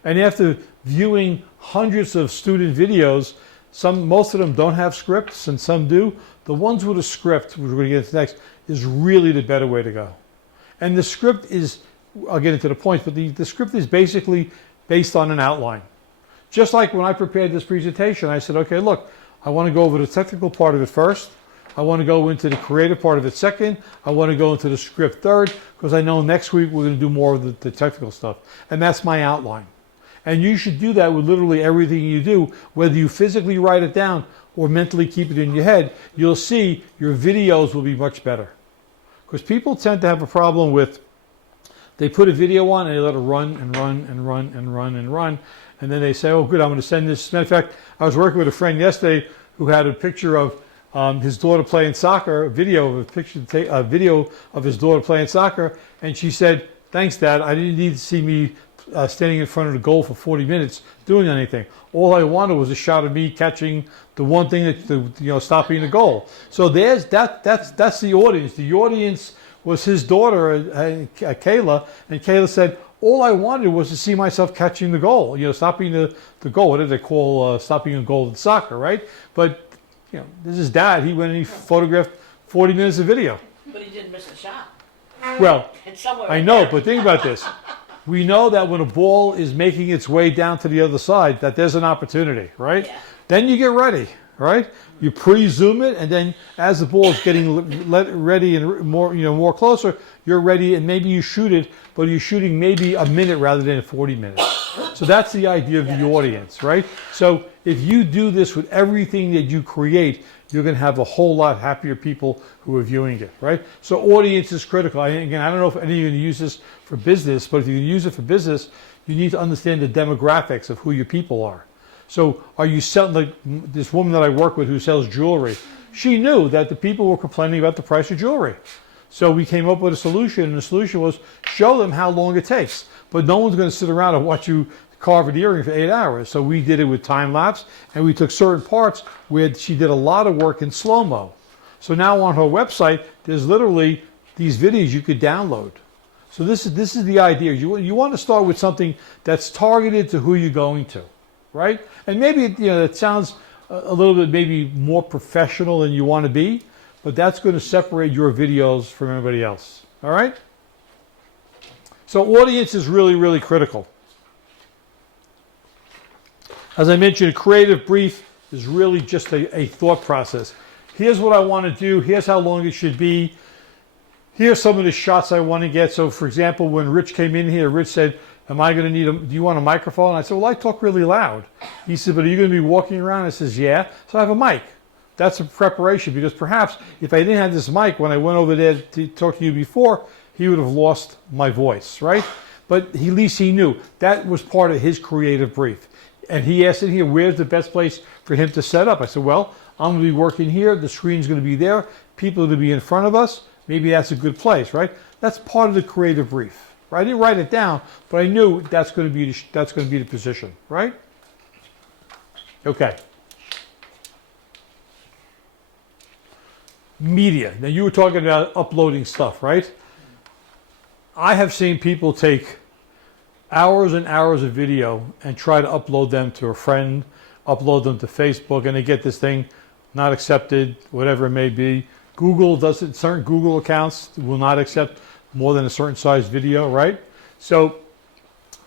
And after viewing hundreds of student videos, most of them don't have scripts and some do. The ones with a script, which we're going to get into next, is really the better way to go. And the script is, I'll get into the points, but the script is basically based on an outline. Just like when I prepared this presentation, I said, okay, look, I want to go over the technical part of it first. I want to go into the creative part of it second. I want to go into the script third, because I know next week we're going to do more of the technical stuff. And that's my outline. And you should do that with literally everything you do, whether you physically write it down or mentally keep it in your head. You'll see your videos will be much better. Because people tend to have a problem with, they put a video on and they let it run and run and run and run and run. And then they say, oh good, I'm going to send this. As a matter of fact, I was working with a friend yesterday who had a picture of his daughter playing soccer, a video of his daughter playing soccer. And she said, thanks Dad, I didn't need to see me standing in front of the goal for 40 minutes doing anything. All I wanted was a shot of me catching the one thing that, stopping the goal. So that's the audience. The audience was his daughter, Kayla, and Kayla said, all I wanted was to see myself catching the goal, stopping the goal. What do they call stopping a goal in soccer, right? But, this is Dad. He went and he photographed 40 minutes of video. But he didn't miss a shot. Well, It's somewhere I in know, there. but think about this. We know that when a ball is making its way down to the other side, that there's an opportunity, right? Yeah. Then you get ready, right? You pre-zoom it, and then as the ball is getting ready and more closer, you're ready, and maybe you shoot it, but you're shooting maybe a minute rather than 40 minutes. So that's the idea of the audience, right? So if you do this with everything that you create, you're going to have a whole lot happier people who are viewing it, right? So audience is critical. Again, I don't know if any of you are going to use this for business, but if you use it for business, you need to understand the demographics of who your people are. So are you selling, like this woman that I work with who sells jewelry, she knew that the people were complaining about the price of jewelry. So we came up with a solution, and the solution was show them how long it takes. But no one's going to sit around and watch you carve an earring for 8 hours. So we did it with Timelapse, and we took certain parts where she did a lot of work in SloMo. So now on her website, there's literally these videos you could download. So this is the idea. You want to start with something that's targeted to who you're going to, right? And maybe it sounds a little bit maybe more professional than you want to be, but that's going to separate your videos from everybody else. All right? So audience is really, really critical. As I mentioned, a creative brief is really just a thought process. Here's what I want to do. Here's how long it should be. Here's some of the shots I want to get. So, for example, when Rich came in here, Rich said, am I going to need do you want a microphone? I said, well, I talk really loud. He said, but are you going to be walking around? I says, yeah. So I have a mic. That's a preparation, because perhaps if I didn't have this mic when I went over there to talk to you before, he would have lost my voice, right? But at least he knew. That was part of his creative brief. And he asked in here, where's the best place for him to set up? I said, well, I'm going to be working here. The screen's going to be there. People are going to be in front of us. Maybe that's a good place, right? That's part of the creative brief. Right? I didn't write it down, but I knew that's going to be the position, right? Okay. Media. Now you were talking about uploading stuff, right? I have seen people take hours and hours of video and try to upload them to a friend, upload them to Facebook, and they get this thing not accepted, whatever it may be. Google doesn't, certain Google accounts will not accept more than a certain size video, right? So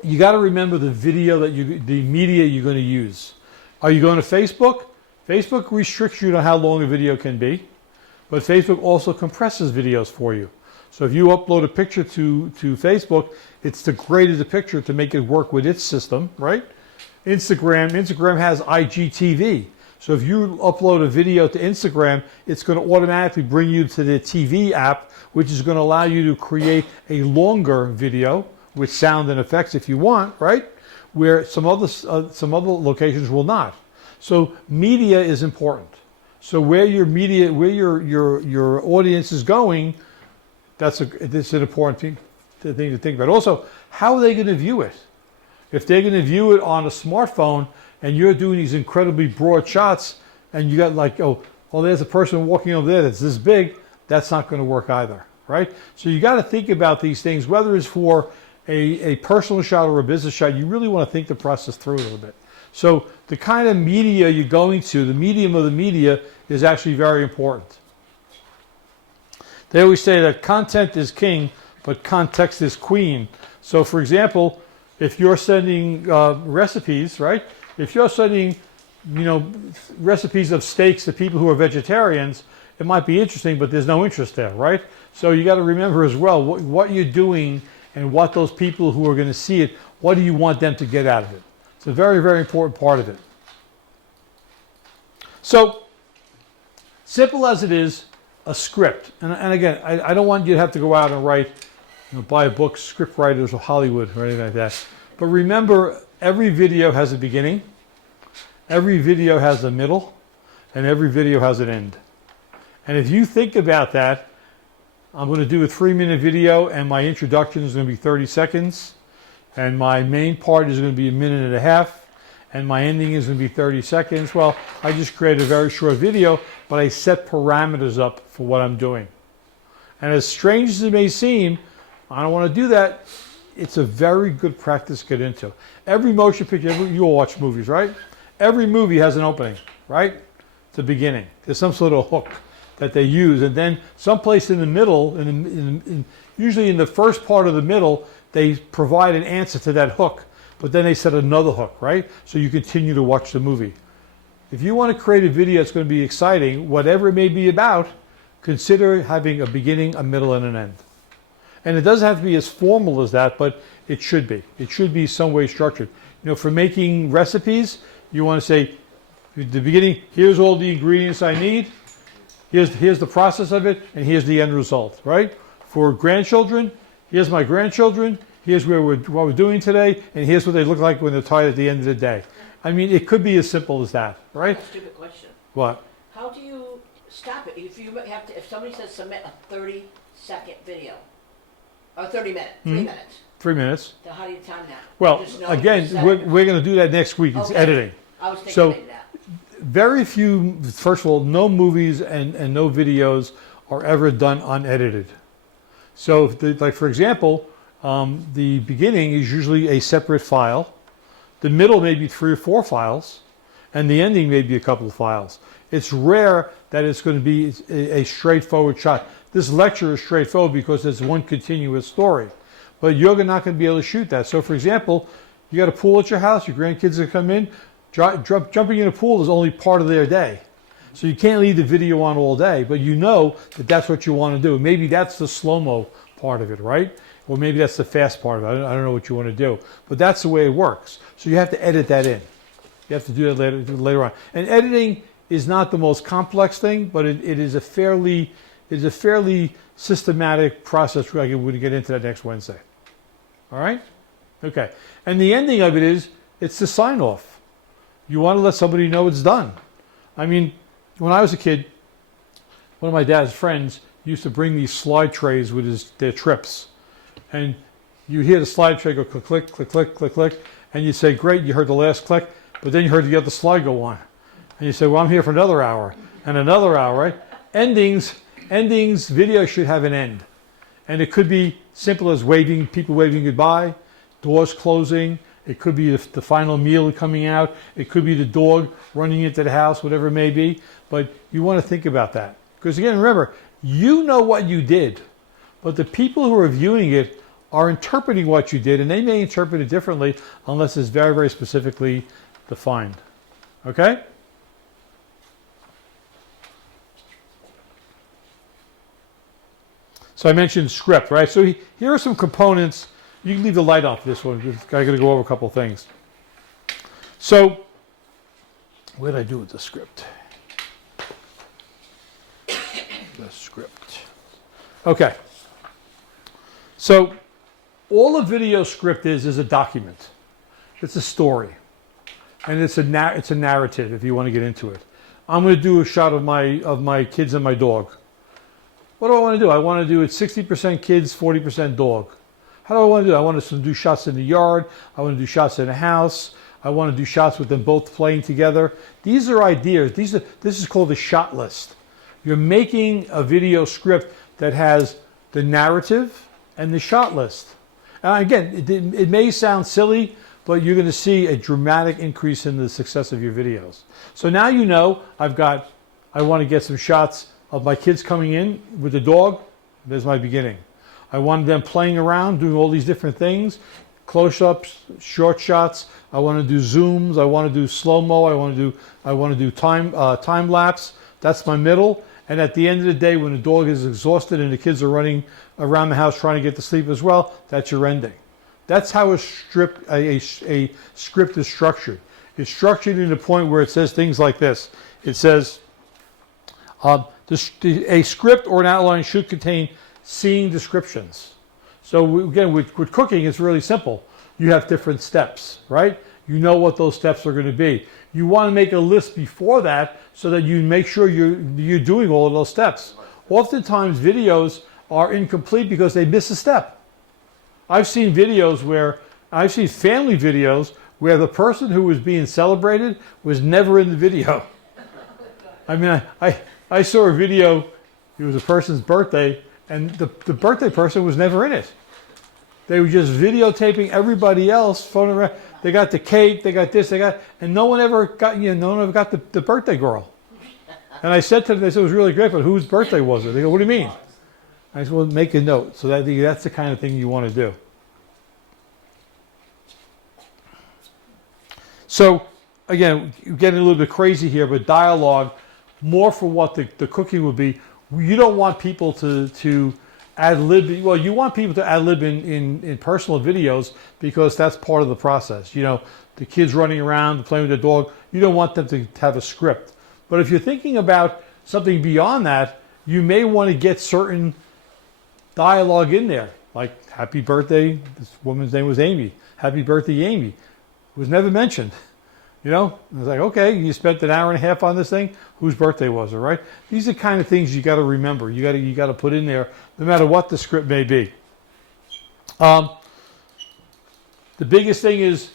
you got to remember the video that the media you're going to use. Are you going to Facebook? Facebook restricts you to how long a video can be, but Facebook also compresses videos for you. So if you upload a picture to Facebook, it's degraded the picture to make it work with its system, right? Instagram has IGTV. So if you upload a video to Instagram, it's going to automatically bring you to the TV app, which is going to allow you to create a longer video with sound and effects if you want, right? Where some other locations will not. So media is important. So where your media, where your audience is going, that's an important thing to think about. Also, how are they going to view it? If they're going to view it on a smartphone and you're doing these incredibly broad shots and you got like, oh, there's a person walking over there that's this big, that's not going to work either, right? So you got to think about these things, whether it's for a personal shot or a business shot. You really want to think the process through a little bit. So the kind of media you're going to, the medium of the media, is actually very important. They always say that content is king, but context is queen. So for example, if you're sending recipes, right? If you're sending, recipes of steaks to people who are vegetarians, it might be interesting, but there's no interest there, right? So you got to remember as well what you're doing and what those people who are going to see it, what do you want them to get out of it? It's a very, very important part of it. So, simple as it is, a script. And again, I don't want you to have to go out and write, buy a book, script writers of Hollywood or anything like that. But remember, every video has a beginning, every video has a middle, and every video has an end. And if you think about that, I'm going to do a 3-minute video and my introduction is going to be 30 seconds. And my main part is going to be 1.5 minutes. And my ending is going to be 30 seconds. Well, I just created a very short video, but I set parameters up for what I'm doing. And as strange as it may seem, I don't want to do that. It's a very good practice to get into. Every motion picture, you all watch movies, right? Every movie has an opening, right? The beginning. There's some sort of hook that they use. And then someplace in the middle, usually in the first part of the middle, they provide an answer to that hook. But then they set another hook, right? So you continue to watch the movie. If you want to create a video that's going to be exciting, whatever it may be about, consider having a beginning, a middle, and an end. And it doesn't have to be as formal as that, but it should be. It should be some way structured. For making recipes, you want to say, at the beginning, here's all the ingredients I need. Here's the process of it, and here's the end result, right? For grandchildren, here's my grandchildren. Here's what we're doing today, and here's what they look like when they're tired at the end of the day. I mean, it could be as simple as that, right? Stupid question. What? How do you stop it? If somebody says submit a 30-second video, or 30 minutes, 3 minutes, 3 minutes. then how do you time that? Well, Just know again, you set we're it. going to do that next week. It's Okay. editing. I was thinking So- maybe that. Very few, first of all, no movies and no videos are ever done unedited. So, like for example, the beginning is usually a separate file. The middle may be 3 or 4 files, and the ending may be a couple of files. It's rare that it's going to be a straightforward shot. This lecture is straightforward because it's one continuous story. But you're not going to be able to shoot that. So, for example, you got a pool at your house, your grandkids are come in, jumping in a pool is only part of their day. So you can't leave the video on all day, but you know that that's what you want to do. Maybe that's the slow-mo part of it, right? Or maybe that's the fast part of it. I don't know what you want to do. But that's the way it works. So you have to edit that in. You have to do that later on. And editing is not the most complex thing, but it is a fairly systematic process. We're going to get into that next Wednesday. All right? Okay. And the ending of it is, it's the sign-off. You want to let somebody know it's done. I mean, when I was a kid, one of my dad's friends used to bring these slide trays with their trips. And you hear the slide tray go click, click, click, click, click, click, and you say, great, you heard the last click, but then you heard the other slide go on. And you say, well, I'm here for another hour, and another hour, right? Endings, video should have an end. And it could be simple as people waving goodbye, doors closing. It could be the final meal coming out. It could be the dog running into the house, whatever it may be. But you want to think about that. Because again, remember, you know what you did, but the people who are viewing it are interpreting what you did, and they may interpret it differently unless it's very, very specifically defined. Okay? So I mentioned script, right? So here are some components. You can leave the light on for this one. I'm going to go over a couple of things. So what did I do with the script? The script. Okay. So all a video script is a document. It's a story. And it's a narrative if you want to get into it. I'm going to do a shot of my kids and my dog. What do I want to do? I want to do it 60% kids, 40% dog. How do I want to do it? I want to do shots in the yard. I want to do shots in the house. I want to do shots with them both playing together. These are ideas. This is called a shot list. You're making a video script that has the narrative and the shot list. And again, it may sound silly, but you're going to see a dramatic increase in the success of your videos. So now you know I want to get some shots of my kids coming in with the dog. There's my beginning. I wanted them playing around, doing all these different things, close-ups, short shots. I want to do zooms. I want to do slow-mo. I want to do time lapse. That's my middle. And at the end of the day, when the dog is exhausted and the kids are running around the house trying to get to sleep as well, that's your ending. That's how a script is structured. It's structured to the point where it says things like this. It says, a script or an outline should contain scene descriptions. So again, with cooking, it's really simple. You have different steps, right? You know what those steps are going to be. You want to make a list before that so that you make sure you're doing all of those steps. Oftentimes, videos are incomplete because they miss a step. I've seen family videos where the person who was being celebrated was never in the video. I mean, I saw a video, it was a person's birthday, and the birthday person was never in it. They were just videotaping everybody else, phoning around. They got the cake, they got this, and no one ever got the birthday girl. And I said to them, they said it was really great, but whose birthday was it? They go, what do you mean? I said, well, make a note. So that's the kind of thing you want to do. So again, getting a little bit crazy here, but dialogue, more for what the cooking would be. You don't want people to ad-lib. Well, you want people to ad-lib in personal videos because that's part of the process. You know, the kids running around, playing with the dog, you don't want them to have a script. But if you're thinking about something beyond that, you may want to get certain dialogue in there. Like, happy birthday, this woman's name was Amy. Happy birthday, Amy. It was never mentioned. You know, it's like, okay, you spent an hour and a half on this thing. Whose birthday was it, right? These are the kind of things you got to remember. You got to put in there, no matter what the script may be. The biggest thing is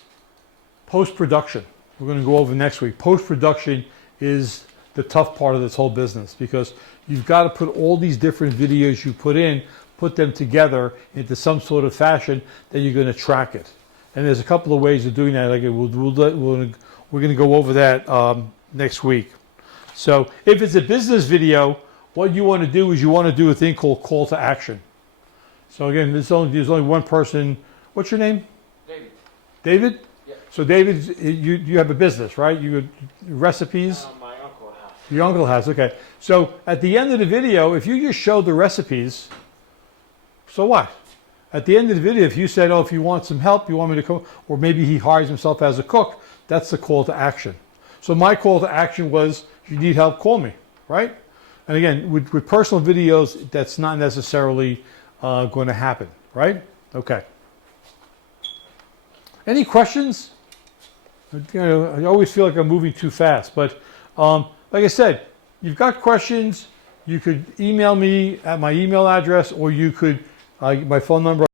post-production. We're going to go over next week. Post-production is the tough part of this whole business because you've got to put all these different videos you put them together into some sort of fashion that you're going to track it. And there's a couple of ways of doing that. Like we're going to go over that next week. So if it's a business video, what you want to do is you want to do a thing called call to action. So again, there's only one person. What's your name? David. David? Yeah. So David, you have a business, right? You recipes. My uncle has. Your uncle has, okay. So at the end of the video, if you just showed the recipes, so what? At the end of the video, if you said, oh, if you want some help, you want me to cook, or maybe he hires himself as a cook, that's the call to action. So my call to action was, if you need help, call me, right? And again, with personal videos, that's not necessarily going to happen, right? Okay. Any questions? You know, I always feel like I'm moving too fast, but like I said, you've got questions, you could email me at my email address, or you could, my phone number